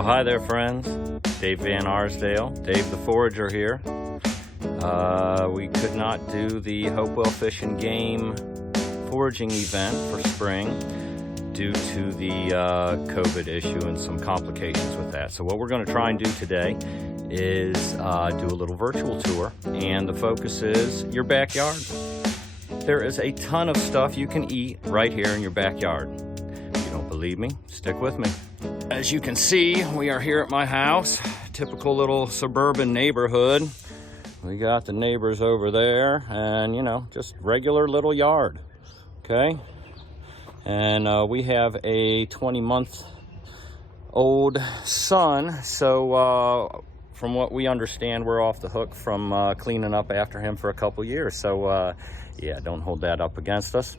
Well, hi there, friends. Dave Van Arsdale, Dave the Forager here. We could not do the Hopewell Fish and Game foraging event for spring due to the COVID issue and some complications with that. So what we're going to try and do today is do a little virtual tour, and the focus is your backyard. There is a ton of stuff you can eat right here in your backyard. If you don't believe me, stick with me. As you can see, we are here at my house, typical little suburban neighborhood. We got the neighbors over there and, you know, just regular little yard, okay? And we have a 20-month-old son, so from what we understand, we're off the hook from cleaning up after him for a couple years. So, yeah, don't hold that up against us.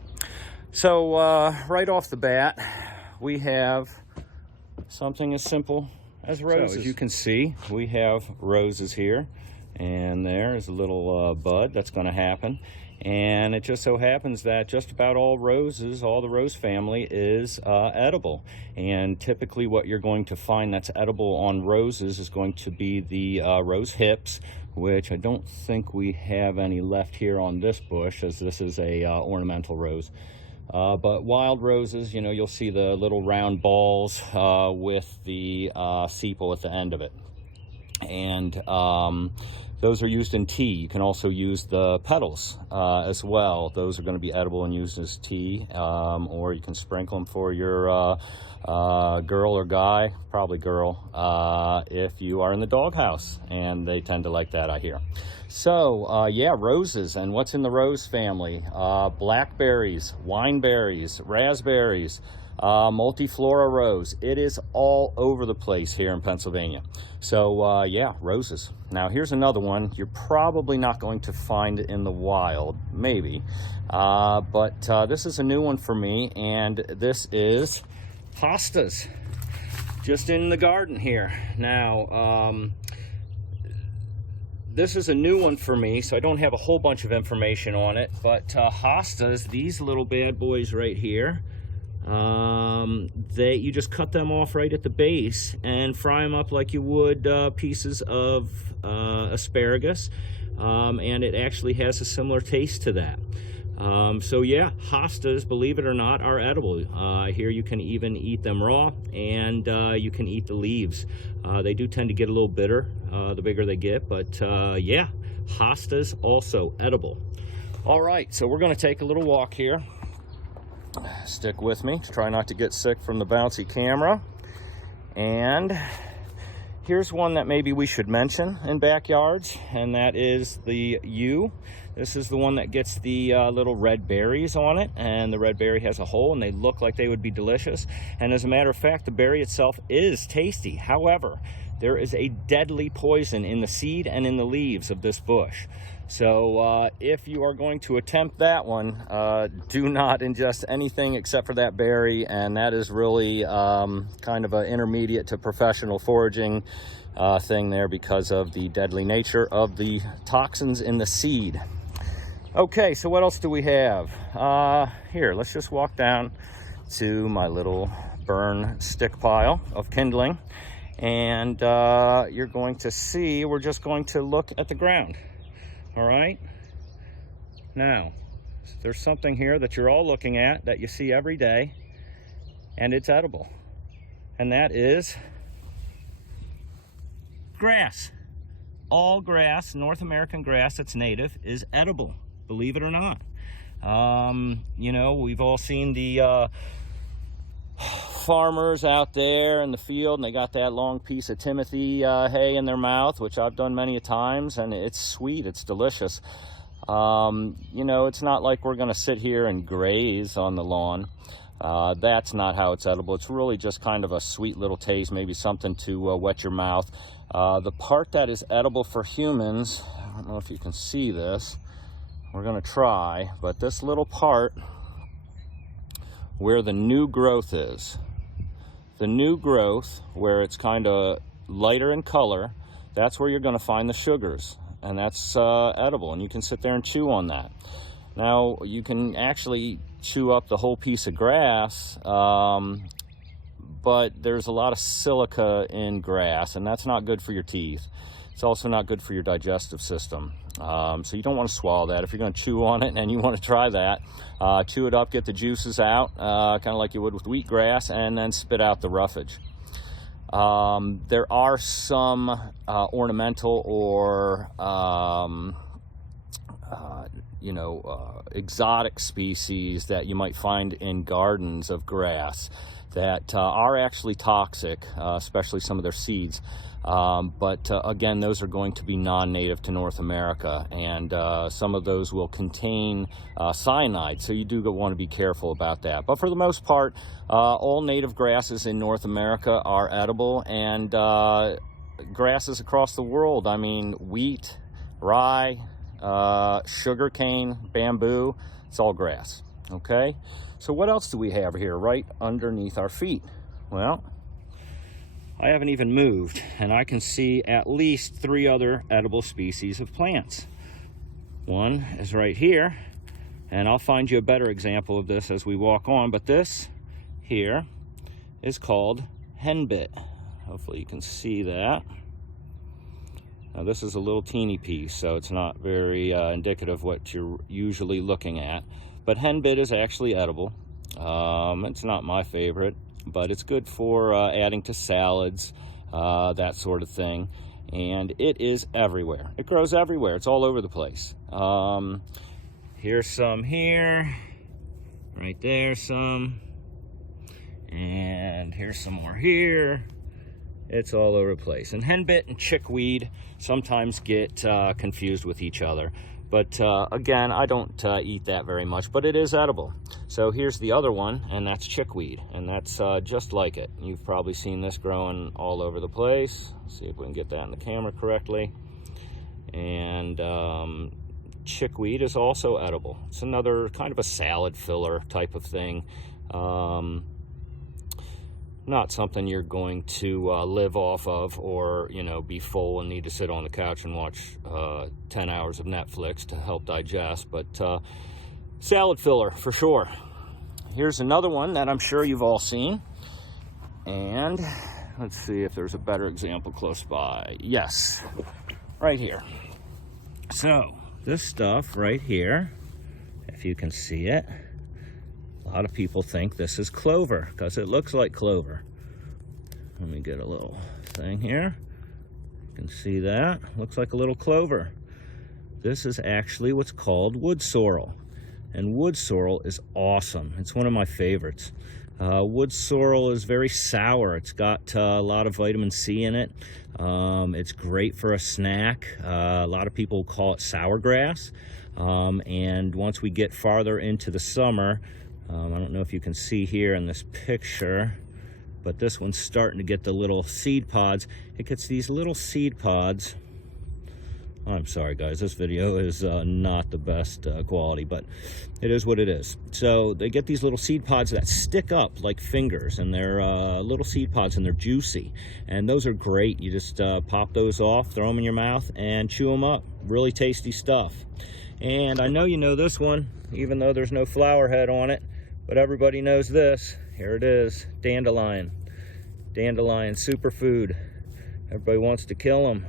So, right off the bat, we have something as simple as roses. So, as you can see, we have roses here, and there is a little bud that's going to happen. And it just so happens that just about all roses, all the rose family is edible. And typically what you're going to find that's edible on roses is going to be the rose hips, which I don't think we have any left here on this bush, as this is a ornamental rose. But wild roses, you know, you'll see the little round balls with the sepal at the end of it. And those are used in tea. You can also use the petals as well. Those are going to be edible and used as tea, or you can sprinkle them for your girl or guy, probably girl, if you are in the doghouse, and they tend to like that, I hear. So, yeah, roses, and what's in the rose family? Blackberries, wineberries, raspberries, multiflora rose. It is all over the place here in Pennsylvania. So, yeah, roses. Now, here's another one you're probably not going to find in the wild, maybe, but this is a new one for me, and this is hostas, just in the garden here. Now, this is a new one for me, so I don't have a whole bunch of information on it, but hostas, these little bad boys right here, you just cut them off right at the base and fry them up like you would pieces of asparagus, and it actually has a similar taste to that. So yeah, hostas, believe it or not, are edible. Here you can even eat them raw, and you can eat the leaves. They do tend to get a little bitter the bigger they get, but yeah, hostas also edible. All right, so we're going to take a little walk here. Stick with me, try not to get sick from the bouncy camera. And here's one that maybe we should mention in backyards, and that is the yew. This is the one that gets the little red berries on it, and the red berry has a hole, and they look like they would be delicious. And as a matter of fact, the berry itself is tasty. However, there is a deadly poison in the seed and in the leaves of this bush. So if you are going to attempt that one, do not ingest anything except for that berry, and that is really kind of an intermediate to professional foraging thing there because of the deadly nature of the toxins in the seed. Okay, so what else do we have? Here, let's just walk down to my little burn stick pile of kindling, and you're going to see, we're just going to look at the ground. All right, now there's something here that you're all looking at that you see every day, and it's edible, and that is grass. All grass, North American grass that's native, is edible, believe it or not. You know, we've all seen the farmers out there in the field, and they got that long piece of Timothy hay in their mouth, which I've done many a times, and it's sweet, it's delicious. You know, it's not like we're going to sit here and graze on the lawn. That's not how it's edible. It's really just kind of a sweet little taste, maybe something to wet your mouth. The part that is edible for humans, I don't know if you can see this, we're going to try, but this little part where the new growth is, the new growth where it's kind of lighter in color, that's where you're going to find the sugars, and that's edible, and you can sit there and chew on that. Now, you can actually chew up the whole piece of grass, but there's a lot of silica in grass, and that's not good for your teeth. It's also not good for your digestive system. So you don't want to swallow that. If you're going to chew on it and you want to try that, chew it up, get the juices out, kind of like you would with wheatgrass, and then spit out the roughage. There are some ornamental or exotic species that you might find in gardens of grass that are actually toxic, especially some of their seeds. But again, those are going to be non-native to North America, and some of those will contain cyanide, so you do want to be careful about that. But for the most part, all native grasses in North America are edible, and grasses across the world, I mean, wheat, rye, sugarcane, bamboo, it's all grass. Okay, so what else do we have here right underneath our feet? Well, I haven't even moved, and I can see at least 3 other edible species of plants. One is right here, and I'll find you a better example of this as we walk on, but this here is called henbit. Hopefully you can see that. Now this is a little teeny piece, so it's not very indicative of what you're usually looking at, but henbit is actually edible. It's not my favorite, but it's good for adding to salads, that sort of thing. And it is everywhere. It grows everywhere. It's all over the place. Here's some here, right there some, and here's some more here. It's all over the place. And henbit and chickweed sometimes get confused with each other. But again, I don't eat that very much, but it is edible. So here's the other one, and that's chickweed, and that's just like it. You've probably seen this growing all over the place. Let's see if we can get that in the camera correctly. And chickweed is also edible. It's another kind of a salad filler type of thing. Not something you're going to live off of, or be full and need to sit on the couch and watch 10 hours of Netflix to help digest, but salad filler for sure. Here's another one that I'm sure you've all seen, and let's see if there's a better example close by. Yes, right here. So this stuff right here, if you can see it, a lot of people think this is clover because it looks like clover. Let me get a little thing here. You can see that. Looks like a little clover. This is actually what's called wood sorrel. And wood sorrel is awesome. It's one of my favorites. Wood sorrel is very sour. It's got a lot of vitamin C in it. It's great for a snack. A lot of people call it sour grass. And once we get farther into the summer, I don't know if you can see here in this picture, but this one's starting to get the little seed pods. It gets these little seed pods. I'm sorry guys, this video is not the best quality, but it is what it is. So they get these little seed pods that stick up like fingers, and they're little seed pods, and they're juicy, and those are great. You just pop those off, throw them in your mouth, and chew them up. Really tasty stuff. And I know you know this one, even though there's no flower head on it, but everybody knows this. Here it is, dandelion. Dandelion superfood. Everybody wants to kill them,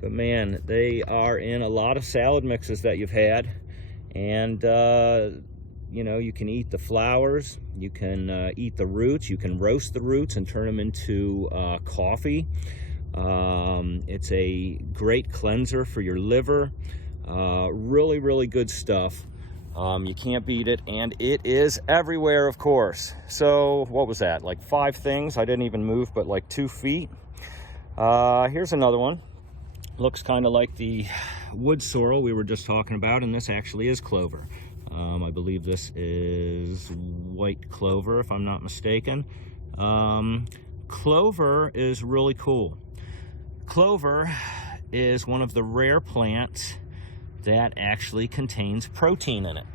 but man, they are in a lot of salad mixes that you've had. And you can eat the flowers, you can eat the roots, you can roast the roots and turn them into coffee. It's a great cleanser for your liver. Really, really good stuff. You can't beat it, and it is everywhere, of course. So what was that, like 5 things? I didn't even move but like 2 feet. Here's another one. Looks kind of like the wood sorrel we were just talking about, and this actually is clover. I believe this is white clover, if I'm not mistaken. Clover is really cool. Clover is one of the rare plants that actually contains protein in it.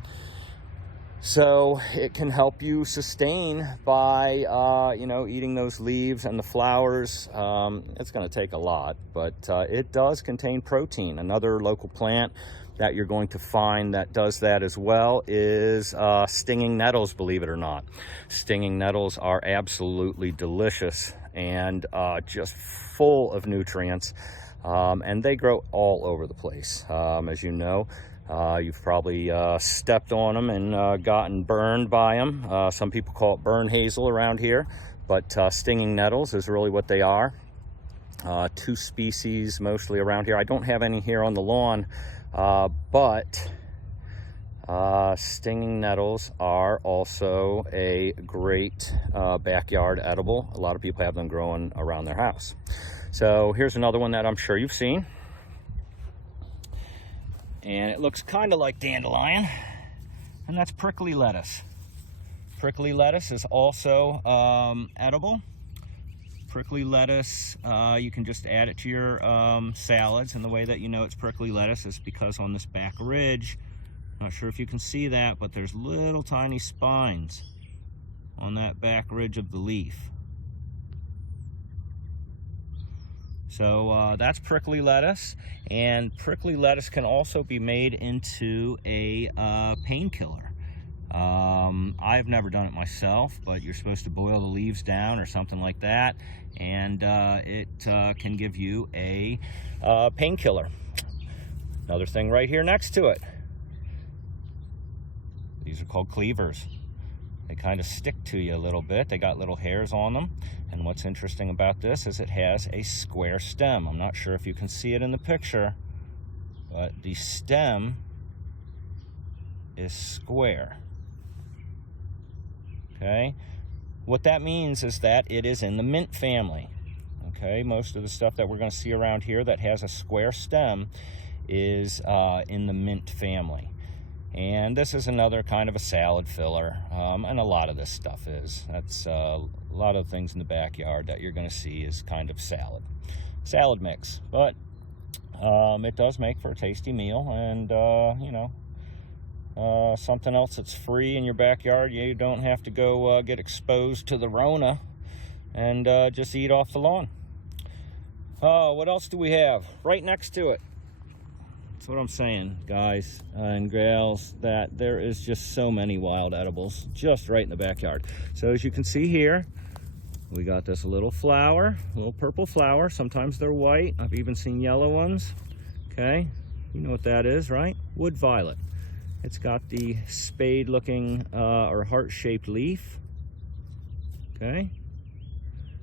So it can help you sustain by, eating those leaves and the flowers. It's going to take a lot, but it does contain protein. Another local plant that you're going to find that does that as well is stinging nettles, believe it or not. Stinging nettles are absolutely delicious and just full of nutrients, and they grow all over the place. As you know, you've probably stepped on them and gotten burned by them. Some people call it burn hazel around here, but stinging nettles is really what they are. 2 species mostly around here. I don't have any here on the lawn, but stinging nettles are also a great backyard edible. A lot of people have them growing around their house. So here's another one that I'm sure you've seen. And it looks kind of like dandelion, and that's prickly lettuce. Prickly lettuce is also edible. Prickly lettuce, you can just add it to your salads, and the way that you know it's prickly lettuce is because on this back ridge, not sure if you can see that, but there's little tiny spines on that back ridge of the leaf. So that's prickly lettuce, and prickly lettuce can also be made into a painkiller. I've never done it myself, but you're supposed to boil the leaves down or something like that, and it can give you a painkiller. Another thing right here next to it. These are called cleavers. They kind of stick to you a little bit. They got little hairs on them. And what's interesting about this is it has a square stem. I'm not sure if you can see it in the picture, but the stem is square. Okay, what that means is that it is in the mint family. Okay, most of the stuff that we're going to see around here that has a square stem is in the mint family. And this is another kind of a salad filler, and a lot of this stuff is. That's a lot of things in the backyard that you're going to see is kind of salad mix. But it does make for a tasty meal, and you know, something else that's free in your backyard. You don't have to go get exposed to the Rona and just eat off the lawn. What else do we have right next to it? That's what I'm saying, guys and gals, that there is just so many wild edibles just right in the backyard. So as you can see here, we got this little flower, little purple flower. Sometimes they're white. I've even seen yellow ones. Okay, you know what that is, right? Wood violet. It's got the spade looking or heart-shaped leaf. Okay,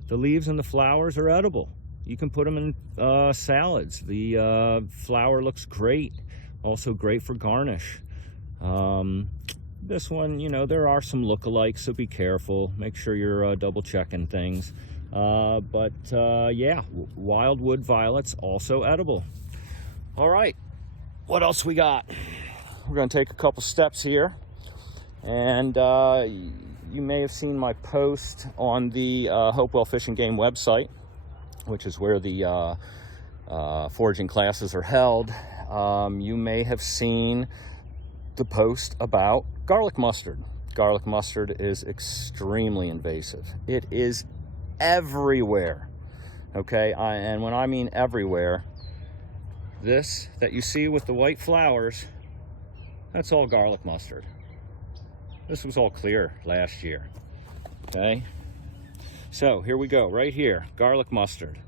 the leaves and the flowers are edible. You can put them in salads. The flower looks great. Also great for garnish. This one, you know, there are some lookalikes, so be careful. Make sure you're double checking things. Yeah, wild wood violets, also edible. All right, what else we got? We're gonna take a couple steps here, and you may have seen my post on the Hopewell Fish and Game website, which is where the foraging classes are held. You may have seen the post about garlic mustard. Garlic mustard is extremely invasive. It is everywhere, okay? And when I mean everywhere, this that you see with the white flowers, that's all garlic mustard. This was all clear last year, okay? So here we go, right here, garlic mustard.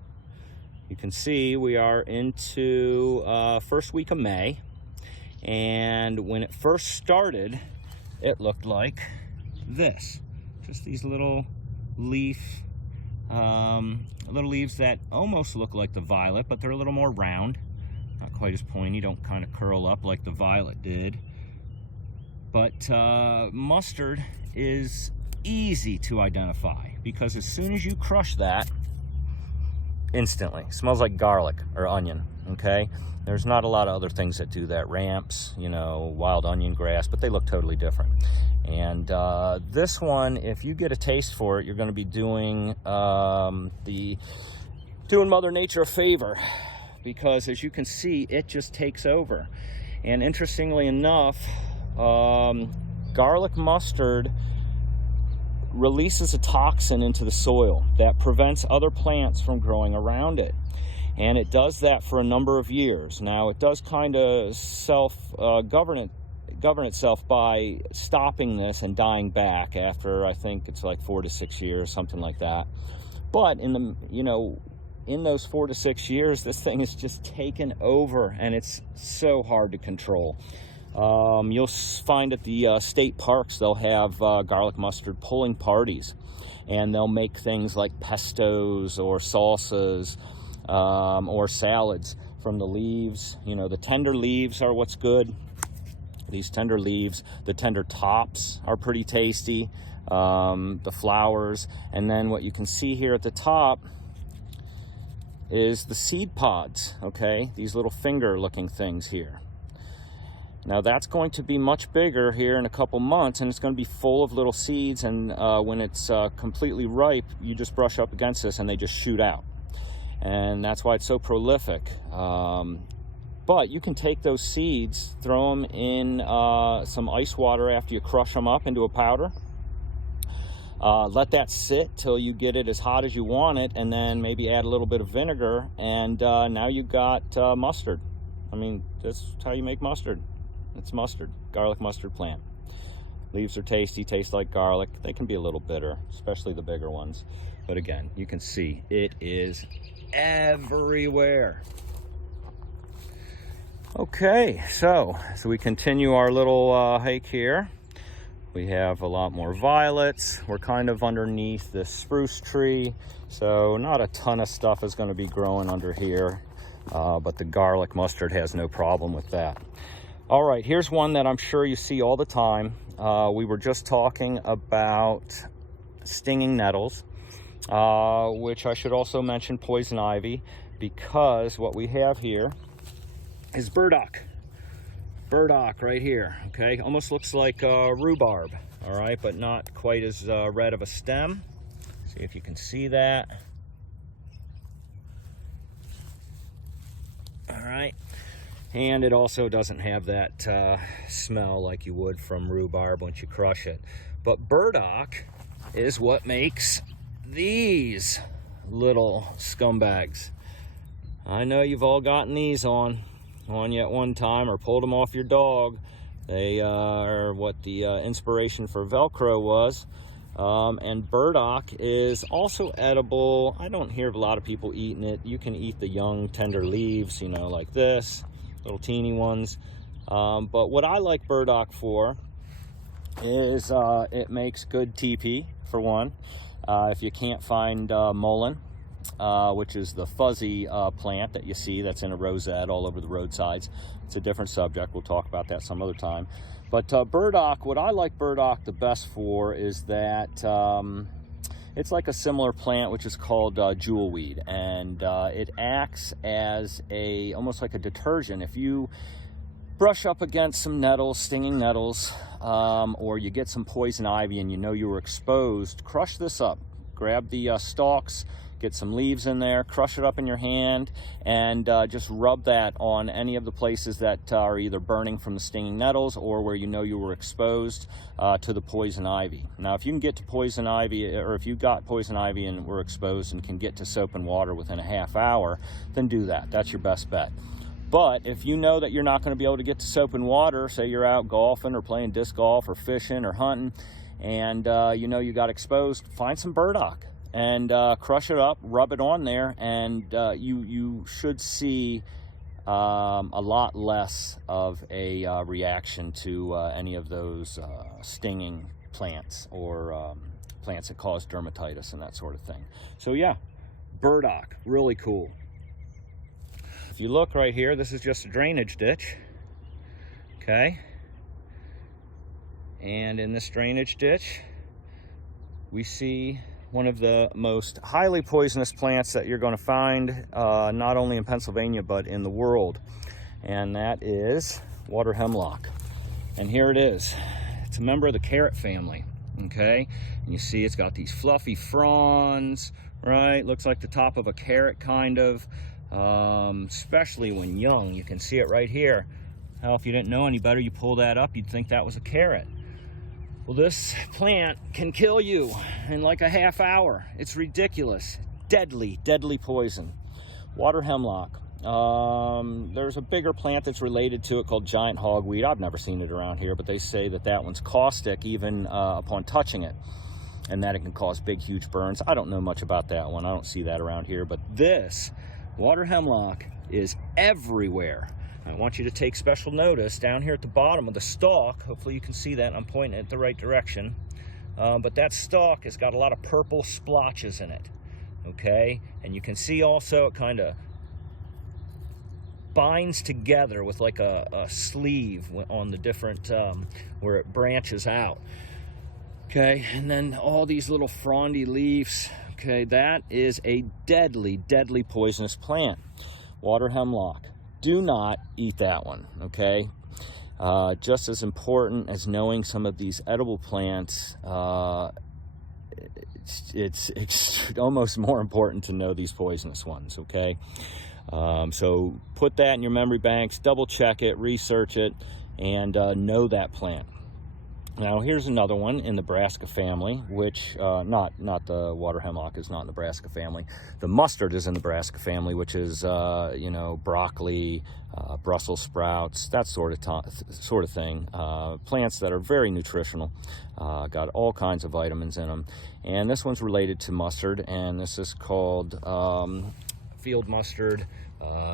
You can see we are into first week of May, and when it first started, it looked like this. Just these little leaves that almost look like the violet, but they're a little more round, not quite as pointy, don't kind of curl up like the violet did. But mustard is easy to identify because as soon as you crush that, instantly smells like garlic or onion. Okay, there's not a lot of other things that do that. Ramps, you know, wild onion grass, but they look totally different. And this one, if you get a taste for it, you're going to be doing doing Mother Nature a favor, because as you can see, it just takes over. And interestingly enough, garlic mustard releases a toxin into the soil that prevents other plants from growing around it. And it does that for a number of years. Now, it does kind of govern itself by stopping this and dying back after, I think it's like 4 to 6 years, something like that. But in those 4 to 6 years, this thing is just taken over, and it's so hard to control. You'll find at the state parks, they'll have garlic mustard pulling parties, and they'll make things like pestos or salsas or salads from the leaves. The tender leaves are what's good. These tender leaves, the tender tops are pretty tasty, the flowers, and then what you can see here at the top is the seed pods, okay? These little finger-looking things here. Now that's going to be much bigger here in a couple months, and it's going to be full of little seeds, and when it's completely ripe, you just brush up against this and they just shoot out. And that's why it's so prolific. But you can take those seeds, throw them in some ice water after you crush them up into a powder. Let that sit till you get it as hot as you want it, and then maybe add a little bit of vinegar, and now you've got mustard. I mean, that's how you make mustard. It's mustard, garlic mustard plant. Leaves are tasty, taste like garlic. They can be a little bitter, especially the bigger ones. But again, you can see it is everywhere. Okay, so we continue our little hike here. We have a lot more violets. We're kind of underneath this spruce tree, so not a ton of stuff is going to be growing under here, but the garlic mustard has no problem with that. All right, here's one that I'm sure you see all the time. We were just talking about stinging nettles, which I should also mention poison ivy, because what we have here is burdock. Burdock right here, okay? Almost looks like rhubarb, all right, but not quite as red of a stem. See if you can see that. All right. And it also doesn't have that smell like you would from rhubarb once you crush it. But burdock is what makes these little scumbags. I know you've all gotten these on you at one time, or pulled them off your dog. They are what the inspiration for Velcro was. And burdock is also edible. I don't hear of a lot of people eating it. You can eat the young tender leaves, like this. Little teeny ones. But what I like burdock for is it makes good TP, for one. If you can't find mullein, which is the fuzzy plant that you see that's in a rosette all over the roadsides, it's a different subject. We'll talk about that some other time. But burdock, what I like burdock the best for is that it's like a similar plant which is called jewelweed, and it acts as almost like a detergent. If you brush up against some nettles, stinging nettles, or you get some poison ivy and you were exposed, crush this up. Grab the stalks, get some leaves in there, crush it up in your hand, and just rub that on any of the places that are either burning from the stinging nettles or where you were exposed to the poison ivy. Now, if you can get to poison ivy, or if you got poison ivy and were exposed and can get to soap and water within a half hour, then do that. That's your best bet. But if you know that you're not going to be able to get to soap and water, say you're out golfing or playing disc golf or fishing or hunting, and you got exposed, find some burdock and crush it up, rub it on there, and you should see a lot less of a reaction to any of those stinging plants or plants that cause dermatitis and that sort of thing. So yeah, burdock, really cool. If you look right here, this is just a drainage ditch, okay? And in this drainage ditch, we see one of the most highly poisonous plants that you're going to find, not only in Pennsylvania, but in the world. And that is water hemlock. And here it is. It's a member of the carrot family, okay? And you see it's got these fluffy fronds, right? Looks like the top of a carrot, kind of. Especially when young. You can see it right here. Hell, if you didn't know any better, you pull that up, you'd think that was a carrot. Well, this plant can kill you in like a half hour. It's ridiculous. Deadly, deadly poison. Water hemlock. There's a bigger plant that's related to it called giant hogweed. I've never seen it around here, but they say that that one's caustic even upon touching it, and that it can cause big, huge burns. I don't know much about that one. I don't see that around here, but this water hemlock is everywhere. I want you to take special notice down here at the bottom of the stalk. Hopefully you can see that. I'm pointing it the right direction. But that stalk has got a lot of purple splotches in it. Okay, and you can see also it kind of binds together with like a sleeve on the different where it branches out. Okay, and then all these little frondy leaves. Okay, that is a deadly, deadly poisonous plant, water hemlock. Do not eat that one. Okay, just as important as knowing some of these edible plants, it's almost more important to know these poisonous ones. Okay, so put that in your memory banks, double check it, research it, and know that plant. Now here's another one in the brassica family, which not the water hemlock is not in the brassica family. The mustard is in the brassica family, which is you know, broccoli, Brussels sprouts, that sort of thing. Plants that are very nutritional, got all kinds of vitamins in them. And this one's related to mustard, and this is called field mustard,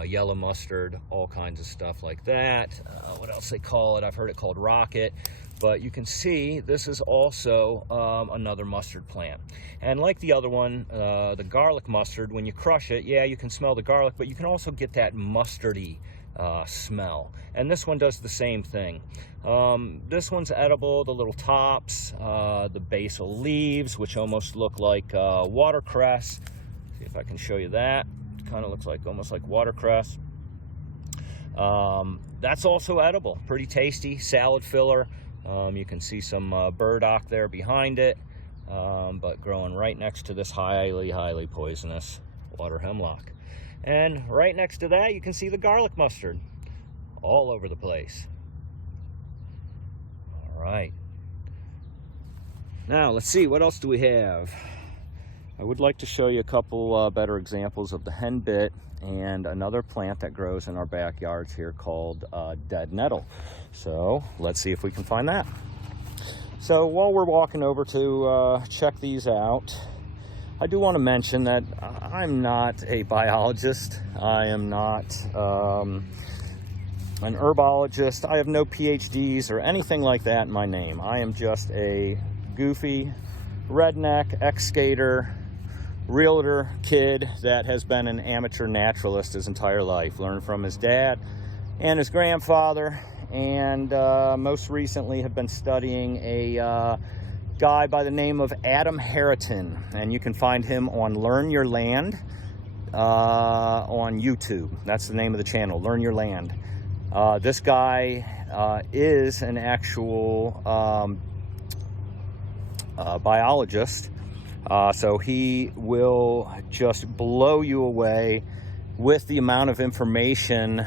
yellow mustard, all kinds of stuff like that. What else they call it? I've heard it called rocket. But you can see this is also another mustard plant. And like the other one, the garlic mustard, when you crush it, yeah, you can smell the garlic, but you can also get that mustardy smell. And this one does the same thing. This one's edible, the little tops, the basal leaves, which almost look like watercress. See if I can show you that. It kind of looks like almost like watercress. That's also edible, pretty tasty, salad filler. You can see some burdock there behind it, but growing right next to this highly, highly poisonous water hemlock. And right next to that, you can see the garlic mustard all over the place. All right. Now, let's see, what else do we have? I would like to show you a couple better examples of the henbit and another plant that grows in our backyards here called dead nettle. So let's see if we can find that. So while we're walking over to check these out, I do want to mention that I'm not a biologist. I am not an herbologist. I have no PhDs or anything like that in my name. I am just a goofy redneck ex-skater realtor kid that has been an amateur naturalist his entire life, learned from his dad and his grandfather, and most recently have been studying a guy by the name of Adam Harriton, and you can find him on Learn Your Land on YouTube. That's the name of the channel, Learn Your Land. This guy is an actual biologist. So he will just blow you away with the amount of information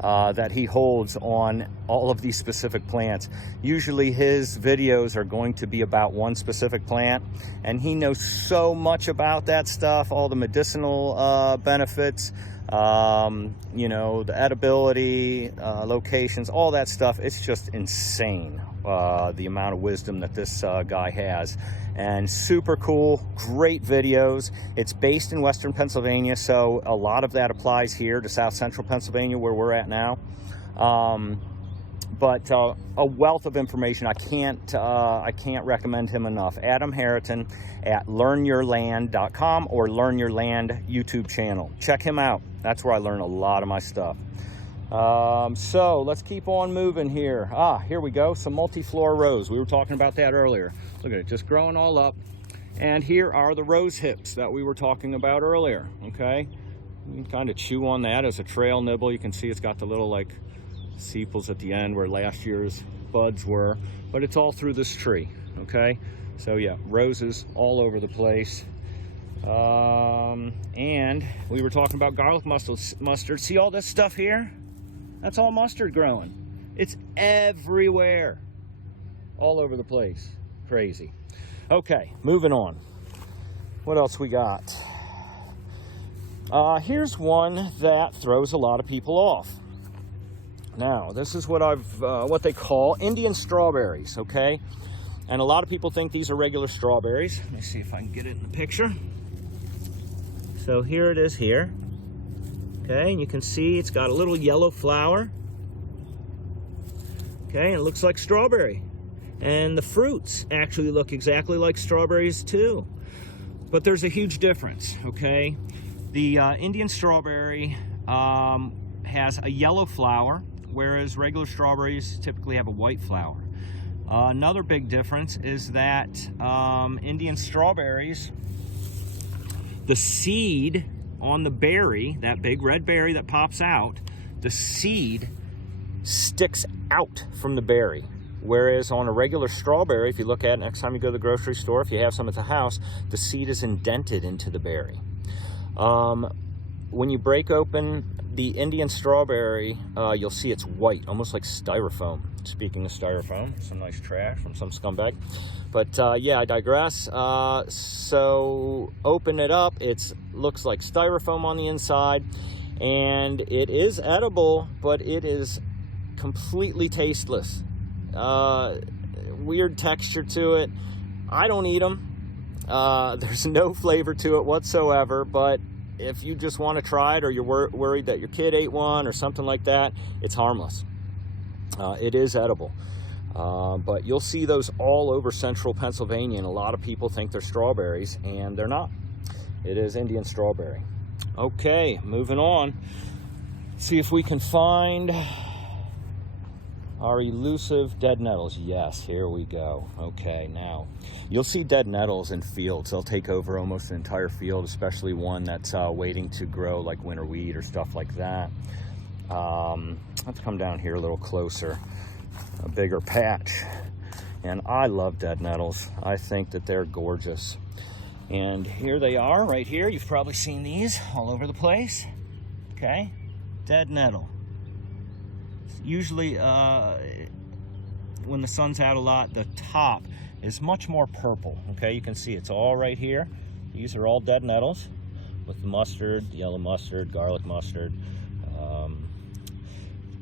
that he holds on all of these specific plants. Usually his videos are going to be about one specific plant, and he knows so much about that stuff, all the medicinal benefits, you know, the edibility, locations, all that stuff. It's just insane, the amount of wisdom that this guy has. And super cool, great videos. It's based in Western Pennsylvania, so a lot of that applies here to South Central Pennsylvania, where we're at now. But a wealth of information. I can't recommend him enough. Adam Harriton at learnyourland.com or Learn Your Land YouTube channel. Check him out. That's where I learn a lot of my stuff. So let's keep on moving here. Here we go, some multiflora rose. We were talking about that earlier. Look at it, just growing all up. And here are the rose hips that we were talking about earlier, okay? You can kind of chew on that as a trail nibble. You can see it's got the little like sepals at the end where last year's buds were, but it's all through this tree, okay? So yeah, roses all over the place. And we were talking about garlic mustard. See all this stuff here? That's all mustard growing. It's everywhere, all over the place. Crazy. Okay, moving on. What else we got? Here's one that throws a lot of people off. Now, this is what they call Indian strawberries, okay? And a lot of people think these are regular strawberries. Let me see if I can get it in the picture. So here it is here. Okay, and you can see it's got a little yellow flower. Okay, and it looks like strawberry. And the fruits actually look exactly like strawberries too. But there's a huge difference, okay? The Indian strawberry has a yellow flower, whereas regular strawberries typically have a white flower. Another big difference is that Indian strawberries, the seed on the berry, that big red berry that pops out, the seed sticks out from the berry. Whereas on a regular strawberry, if you look at it next time you go to the grocery store, if you have some at the house, the seed is indented into the berry. When you break open the Indian strawberry, you'll see it's white, almost like styrofoam. Speaking of styrofoam, some nice trash from some scumbag. But yeah, I digress. So open it up, it looks like styrofoam on the inside, and it is edible, but it is completely tasteless. Weird texture to it. I don't eat them. There's no flavor to it whatsoever, but if you just want to try it, or you're worried that your kid ate one or something like that, it's harmless. It is edible. But you'll see those all over central Pennsylvania, and a lot of people think they're strawberries, and they're not. It is Indian strawberry. Okay, moving on. See if we can find our elusive dead nettles. Yes, here we go. Okay, now you'll see dead nettles in fields. They'll take over almost an entire field, especially one that's waiting to grow, like winter wheat or stuff like that. Let's come down here a little closer, a bigger patch. And I love dead nettles. I think that they're gorgeous. And here they are right here. You've probably seen these all over the place. Okay, dead nettle. Usually when the sun's out a lot, the top is much more purple. Okay, you can see it's all right here. These are all dead nettles with the mustard, yellow mustard, garlic mustard.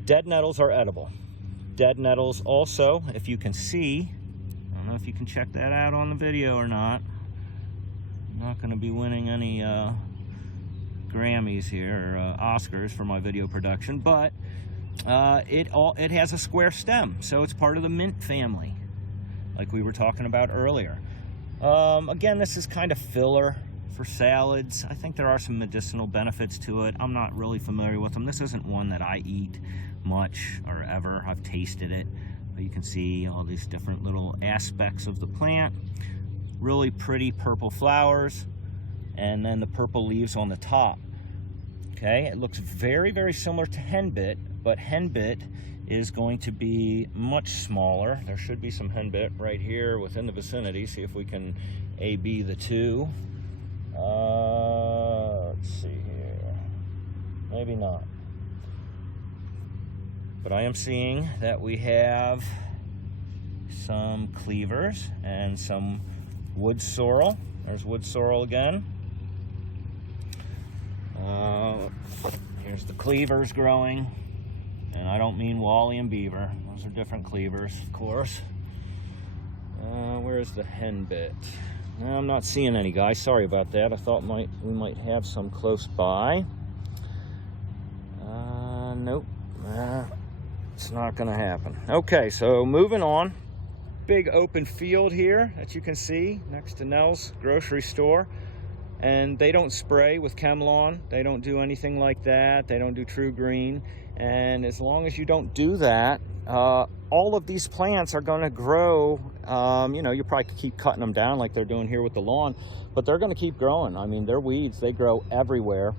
Dead nettles are edible. Dead nettles also, if you can see, I don't know if you can check that out on the video or not. I'm not going to be winning any Grammys here, or Oscars for my video production, but it has a square stem, so it's part of the mint family, like we were talking about earlier. Again, this is kind of filler for salads. I think there are some medicinal benefits to it. I'm not really familiar with them. This isn't one that I eat much or ever. I've tasted it, but you can see all these different little aspects of the plant. Really pretty purple flowers, and then the purple leaves on the top. Okay, it looks very, very similar to henbit, but henbit is going to be much smaller. There should be some henbit right here within the vicinity. See if we can A/B the two. Let's see here. Maybe not. But I am seeing that we have some cleavers and some wood sorrel. There's wood sorrel again. Here's the cleavers growing. And I don't mean Wally and Beaver. Those are different cleavers, of course. Where's the henbit? No, I'm not seeing any, guys. Sorry about that. I thought we might have some close by. Nope. It's not going to happen. Okay, so moving on. Big open field here that you can see next to Nell's grocery store. And they don't spray with Chemlon. They don't do anything like that. They don't do True Green. And as long as you don't do that, all of these plants are going to grow. You know, you probably could keep cutting them down like they're doing here with the lawn, but they're going to keep growing. I mean, they're weeds. They grow everywhere.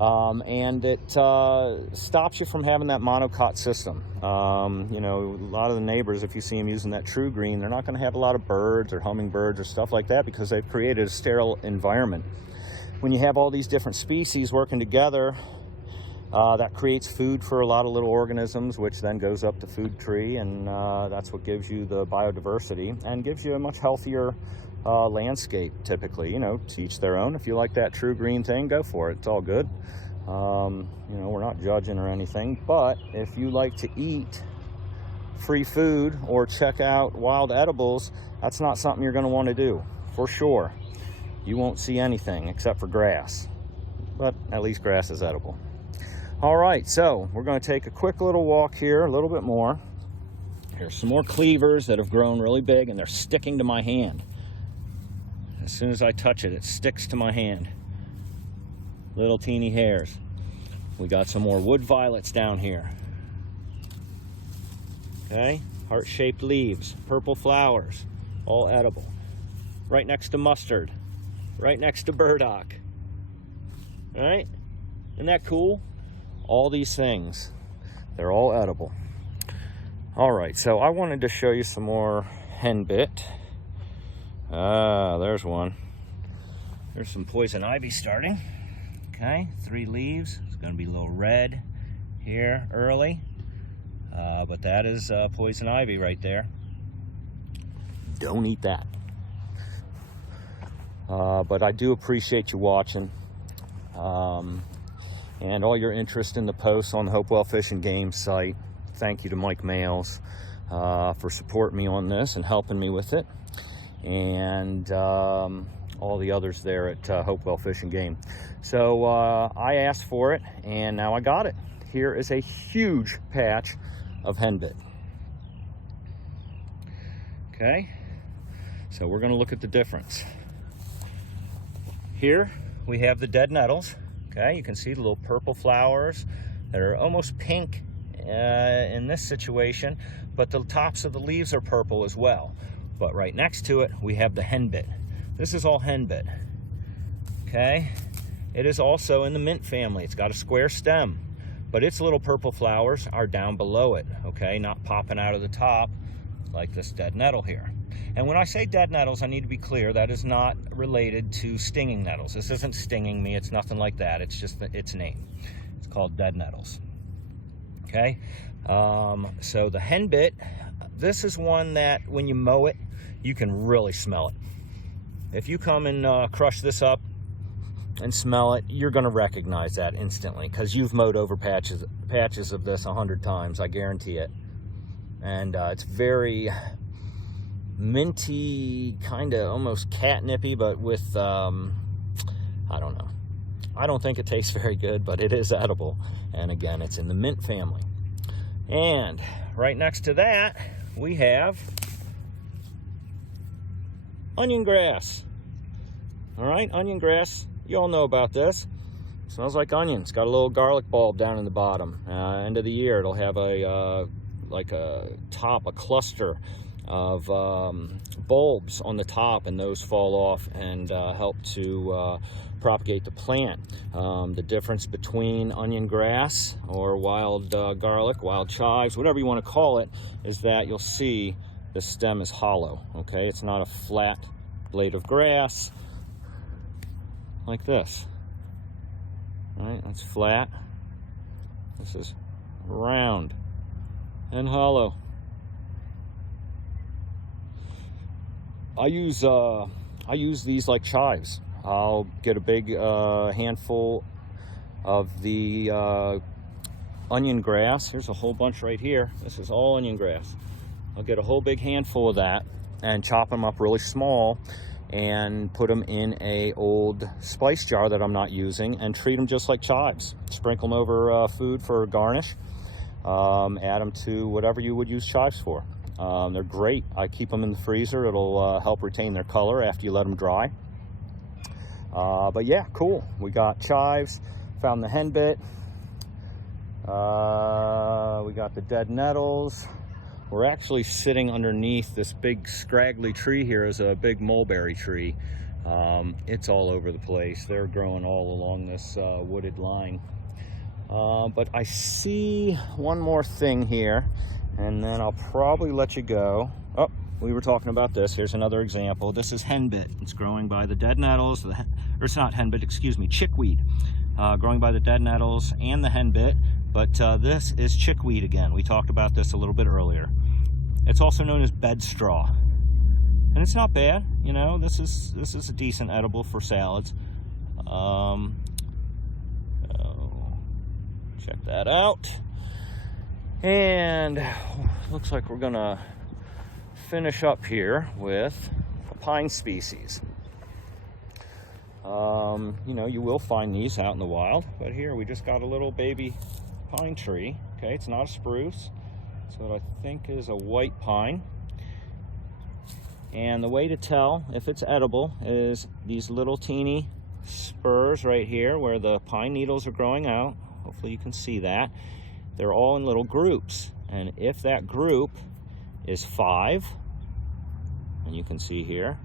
And it stops you from having that monocot system. You know, a lot of the neighbors, if you see them using that True Green, they're not going to have a lot of birds or hummingbirds or stuff like that because they've created a sterile environment. When you have all these different species working together, that creates food for a lot of little organisms, which then goes up the food tree, and that's what gives you the biodiversity and gives you a much healthier landscape typically. You know, to each their own. If you like that true green thing, go for it. It's all good. You know, we're not judging or anything, but if you like to eat free food or check out wild edibles, that's not something you're going to want to do, for sure. You won't see anything except for grass, but at least grass is edible. All right, so we're going to take a quick little walk here, a little bit more. Here's some more cleavers that have grown really big, and they're sticking to my hand. As soon as I touch it, it sticks to my hand. Little teeny hairs. We got some more wood violets down here. Okay, heart-shaped leaves, purple flowers, all edible. Right next to mustard, right next to burdock. All right, isn't that cool? All these things, they're all edible. All right, so I wanted to show you some more henbit. There's one. There's some poison ivy starting. Okay, 3 leaves. It's gonna be a little red here early. But that is poison ivy right there. Don't eat that. But I do appreciate you watching. And all your interest in the posts on the Hopewell Fish and Game site. Thank you to Mike Males for supporting me on this and helping me with it. And all the others there at Hopewell Fish and Game. So I asked for it, and now I got it. Here is a huge patch of henbit. Okay, so we're going to look at the difference. Here we have the dead nettles. Okay, you can see the little purple flowers that are almost pink in this situation, but the tops of the leaves are purple as well. But right next to it, we have the henbit. This is all henbit. Okay, it is also in the mint family. It's got a square stem, but its little purple flowers are down below it, okay, not popping out of the top like this dead nettle here. And when I say dead nettles, I need to be clear, that is not related to stinging nettles. This isn't stinging me, it's nothing like that. It's just its name. It's called dead nettles. Okay, so the henbit, this is one that when you mow it, you can really smell it. If you come and crush this up and smell it, you're going to recognize that instantly, because you've mowed over patches of this 100 times, I guarantee it. And it's very minty, kind of almost catnippy, but with I don't know, I don't think it tastes very good, but it is edible. And again, it's in the mint family. And right next to that we have onion grass. All right, onion grass, you all know about this. Smells like onion. It's got a little garlic bulb down in the bottom. End of the year, it'll have a like a cluster of bulbs on the top, and those fall off and help to propagate the plant. The difference between onion grass or wild garlic, wild chives, whatever you want to call it, is that you'll see the stem is hollow. Okay, it's not a flat blade of grass like this. All right, that's flat. This is round and hollow. I use these like chives. I'll get a big handful of the onion grass. Here's a whole bunch right here. This is all onion grass. I'll get a whole big handful of that and chop them up really small and put them in a old spice jar that I'm not using and treat them just like chives. Sprinkle them over food for garnish. Add them to whatever you would use chives for. They're great. I keep them in the freezer. It'll help retain their color after you let them dry. But yeah, cool. We got chives, found the henbit. We got the dead nettles. We're actually sitting underneath this big scraggly tree here. Is a big mulberry tree. It's all over the place. They're growing all along this wooded line. But I see one more thing here, and then I'll probably let you go. Oh, we were talking about this. Here's another example. This is henbit. It's growing by the dead nettles, or it's not henbit, excuse me, chickweed. Growing by the dead nettles and the henbit, but this is chickweed again. We talked about this a little bit earlier. It's also known as bed straw. Isn't and it's not bad. You know, this is a decent edible for salads. Check that out. And looks like we're gonna finish up here with a pine species. You know, you will find these out in the wild, but here we just got a little baby pine tree. Okay, it's not a spruce. It's what I think is a white pine. And the way to tell if it's edible is these little teeny spurs right here where the pine needles are growing out. Hopefully you can see that. They're all in little groups. And if that group is 5, and you can see here,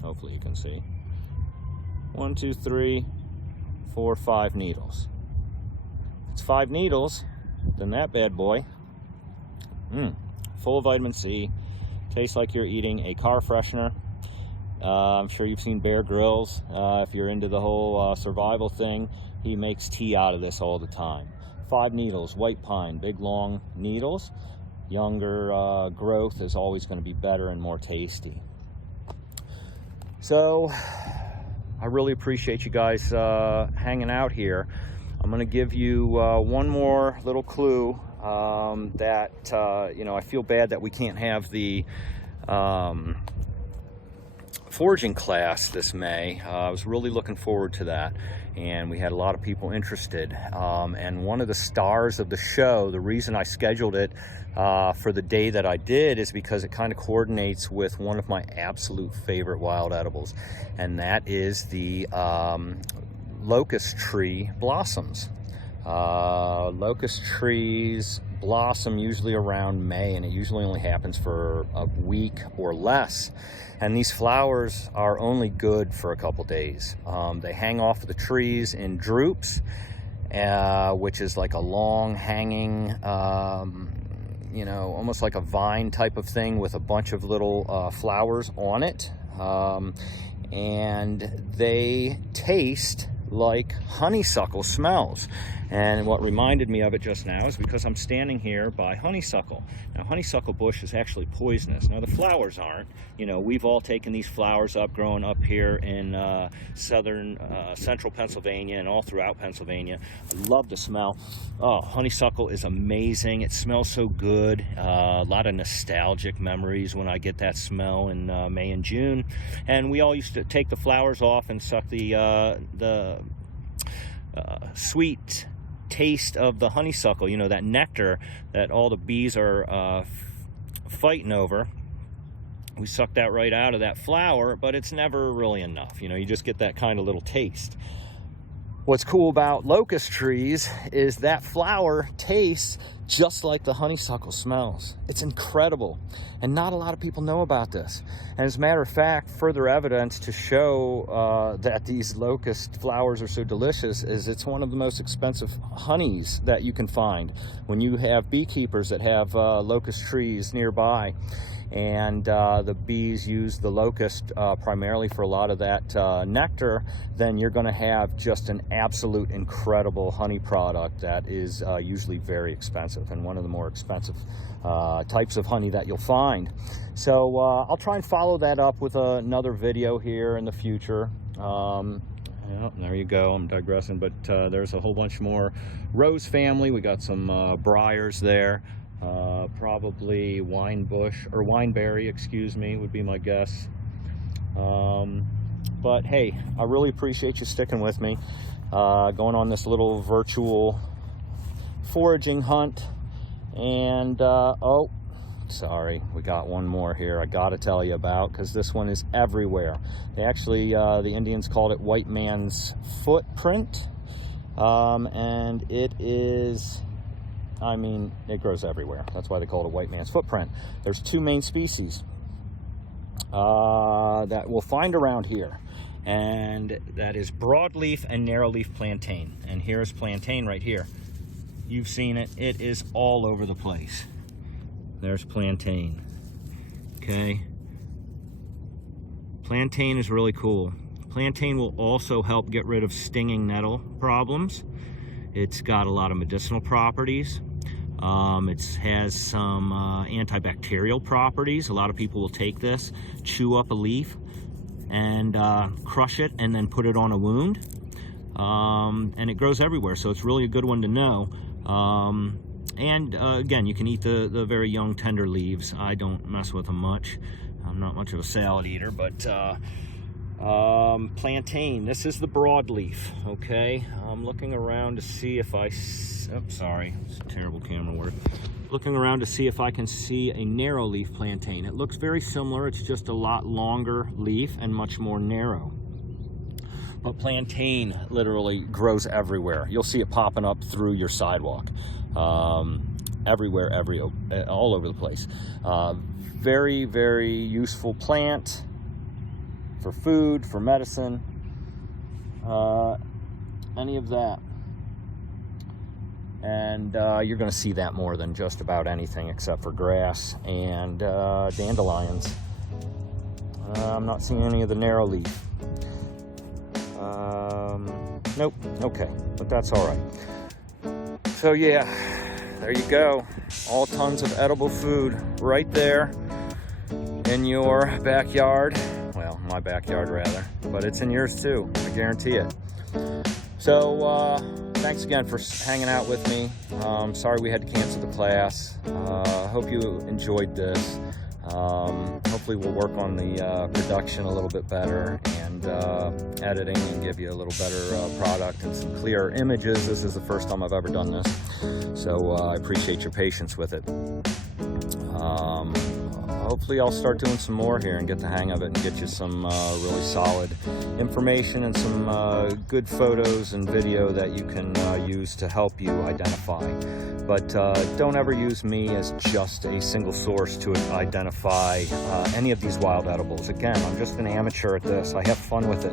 hopefully you can see, 1, 2, 3, 4, 5 needles. If it's 5 needles, then that bad boy, full of vitamin C, tastes like you're eating a car freshener. I'm sure you've seen Bear Grylls. If you're into the whole survival thing, he makes tea out of this all the time. 5 needles, white pine, big long needles. Younger growth is always going to be better and more tasty. So I really appreciate you guys hanging out here. I'm going to give you one more little clue that, you know, I feel bad that we can't have the foraging class this May. I was really looking forward to that, and we had a lot of people interested. And one of the stars of the show, the reason I scheduled it for the day that I did is because it kind of coordinates with one of my absolute favorite wild edibles, and that is the locust tree blossoms. Locust trees blossom usually around May, and it usually only happens for a week or less. And these flowers are only good for a couple days. They hang off of the trees in drupes, which is like a long hanging, you know, almost like a vine type of thing with a bunch of little flowers on it. And they taste like honeysuckle smells. And what reminded me of it just now is because I'm standing here by honeysuckle. Now, honeysuckle bush is actually poisonous. Now, the flowers aren't. You know, we've all taken these flowers up growing up here in central Pennsylvania and all throughout Pennsylvania. I love the smell. Oh, honeysuckle is amazing. It smells so good. A lot of nostalgic memories when I get that smell in May and June. And we all used to take the flowers off and suck the sweet taste of the honeysuckle, you know, that nectar that all the bees are fighting over. We suck that right out of that flower, but it's never really enough. You know, you just get that kind of little taste. What's cool about locust trees is that flower tastes just like the honeysuckle smells. It's incredible, and not a lot of people know about this. And as a matter of fact, further evidence to show that these locust flowers are so delicious is it's one of the most expensive honeys that you can find. When you have beekeepers that have locust trees nearby, and the bees use the locust primarily for a lot of that nectar, then you're going to have just an absolute incredible honey product that is usually very expensive, and one of the more expensive types of honey that you'll find. So I'll try and follow that up with another video here in the future. Yeah, there you go. I'm digressing, but there's a whole bunch more rose family. We got some briars there. Probably wine bush or wineberry, excuse me, would be my guess. But hey, I really appreciate you sticking with me, going on this little virtual foraging hunt. And oh, sorry, we got one more here I gotta tell you about, because this one is everywhere. They actually, the Indians called it white man's footprint, and it is, I mean, it grows everywhere. That's why they call it a white man's footprint. There's 2 main species that we'll find around here, and that is broadleaf and narrowleaf plantain. And here's plantain right here. You've seen it. It is all over the place. There's plantain. Okay. Plantain is really cool. Plantain will also help get rid of stinging nettle problems. It's got a lot of medicinal properties. It has some antibacterial properties. A lot of people will take this, chew up a leaf, and crush it, and then put it on a wound. And it grows everywhere, so it's really a good one to know. Again, you can eat the very young, tender leaves. I don't mess with them much. I'm not much of a salad eater, but plantain. This is the broadleaf, okay? I'm looking around to see if sorry, it's terrible camera work. Looking around to see if I can see a narrow leaf plantain. It looks very similar. It's just a lot longer leaf and much more narrow. But plantain literally grows everywhere. You'll see it popping up through your sidewalk. Everywhere, all over the place. Very, very useful plant for food, for medicine, any of that. And you're going to see that more than just about anything except for grass and dandelions. I'm not seeing any of the narrow leaf. Nope, okay, but that's all right. So yeah, there you go. All tons of edible food right there in your backyard. Well, my backyard rather, but it's in yours too, I guarantee it. So thanks again for hanging out with me. Sorry we had to cancel the class. Hope you enjoyed this. Hopefully we'll work on the production a little bit better and editing and give you a little better product and some clearer images. This is the first time I've ever done this, so I appreciate your patience with it. Hopefully I'll start doing some more here and get the hang of it and get you some really solid information and some good photos and video that you can use to help you identify. But don't ever use me as just a single source to identify any of these wild edibles. Again, I'm just an amateur at this. I have fun with it.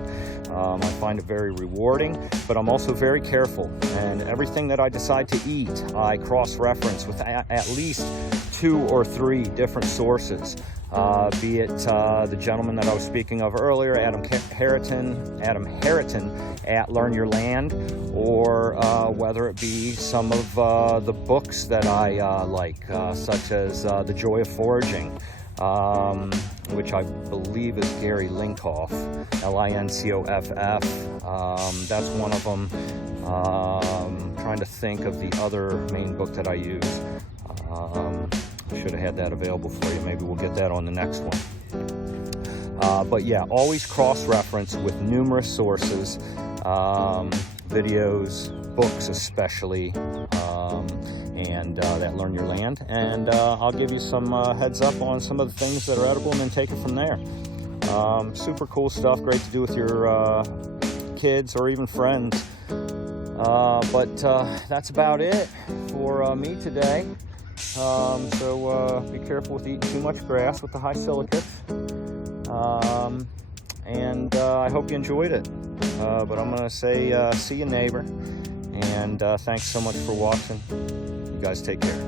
I find it very rewarding, but I'm also very careful. And everything that I decide to eat, I cross-reference with at least 2 or 3 different sources. Be it the gentleman that I was speaking of earlier, Adam Harriton at Learn Your Land, or whether it be some of the books that I like, such as The Joy of Foraging, which I believe is Gary Linkoff, Lincoff. That's one of them. Trying to think of the other main book that I use. Should have had that available for you. Maybe we'll get that on the next one. But yeah, always cross-reference with numerous sources, videos, books especially, and that Learn Your Land. And I'll give you some heads up on some of the things that are edible and then take it from there. Super cool stuff, great to do with your kids or even friends. But that's about it for me today. So be careful with eating too much grass with the high silicates. And I hope you enjoyed it. But I'm going to say see you, neighbor. And thanks so much for watching. You guys take care.